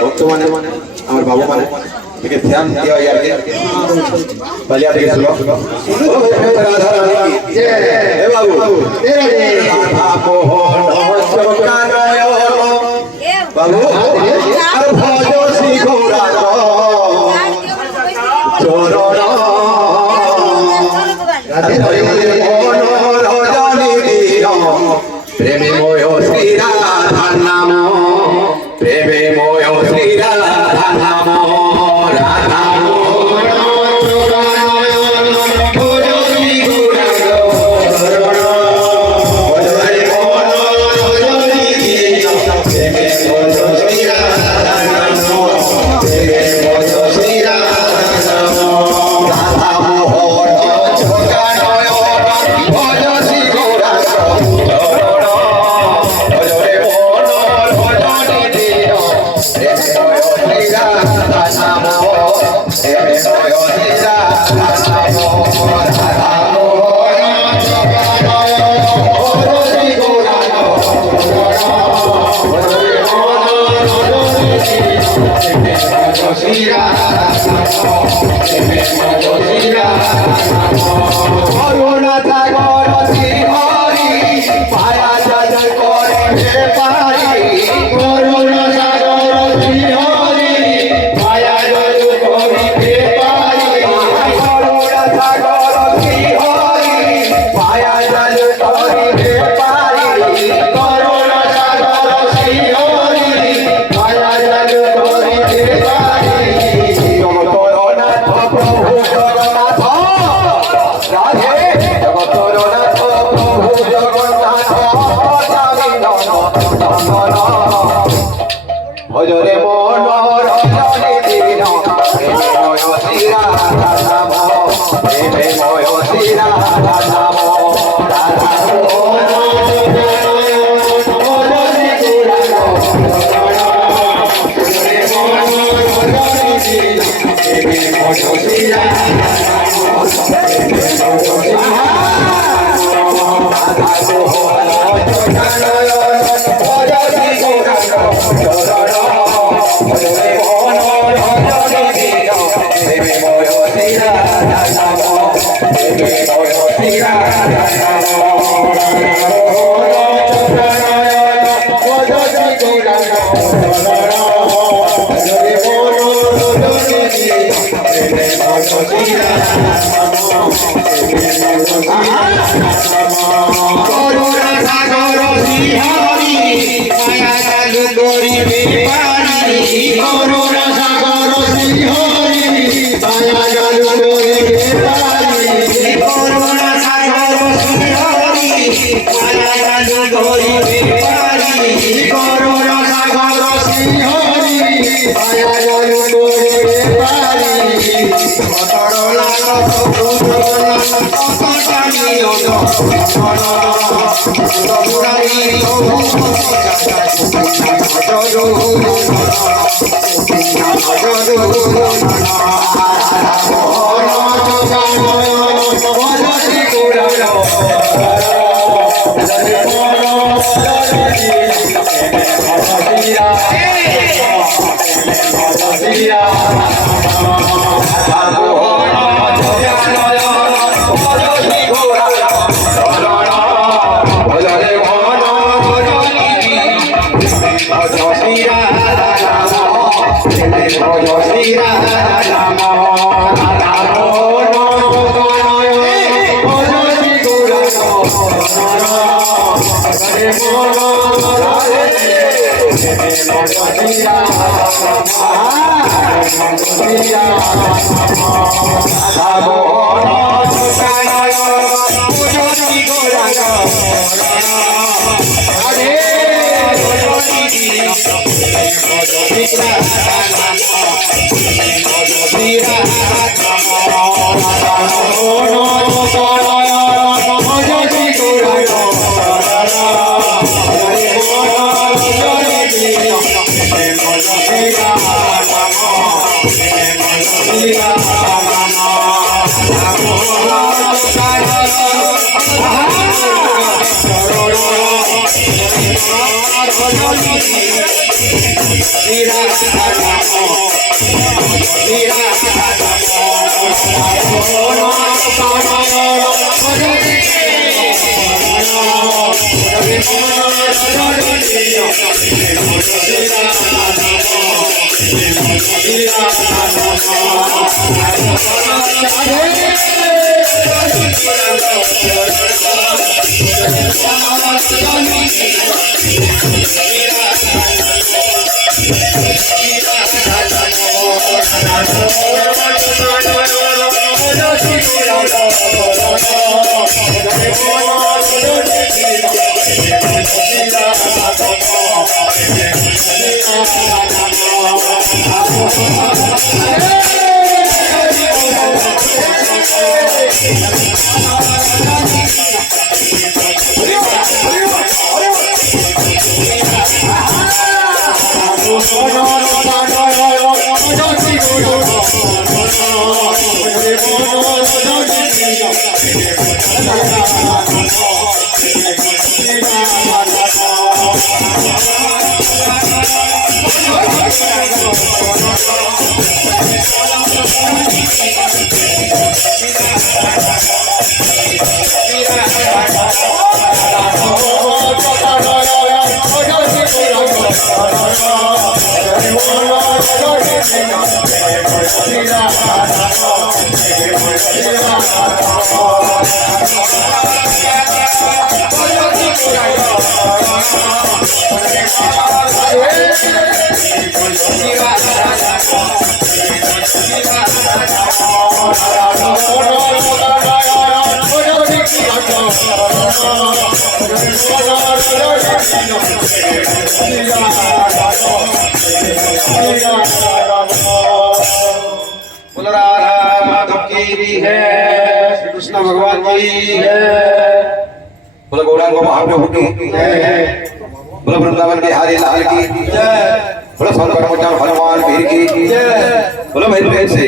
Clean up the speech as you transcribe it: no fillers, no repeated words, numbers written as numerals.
भक्त माने আমার বাবা মানে থেকে ধ্যান দেওয়া यार के बलिया থেকে सुनो राधा रानी की जय हे बाबू तेरे राधा मोहन चमकानय बाबू আর ভজ শ্রী গৌরাঙ্গ চরণ রাধে মন রজনী দিও প্রেমে মোয় শ্রী রাধা নাম প্রেমে মোয় শ্রী রাধা নাম রাধা ভজরে মন রজনী দিও প্রেমে মোয় শ্রী রাধা নাম প্রেমে মোয় শ্রী রাধা নাম রাধা बोलो राधा माधव की है, श्री कृष्ण भगवान की है, बोलो गौरांग महाप्रभु की है, बोलो वृंदावन बिहारी लाल की जय, बोलो शंकर मोचन हनुमान वीर की जय, बोलो भाई से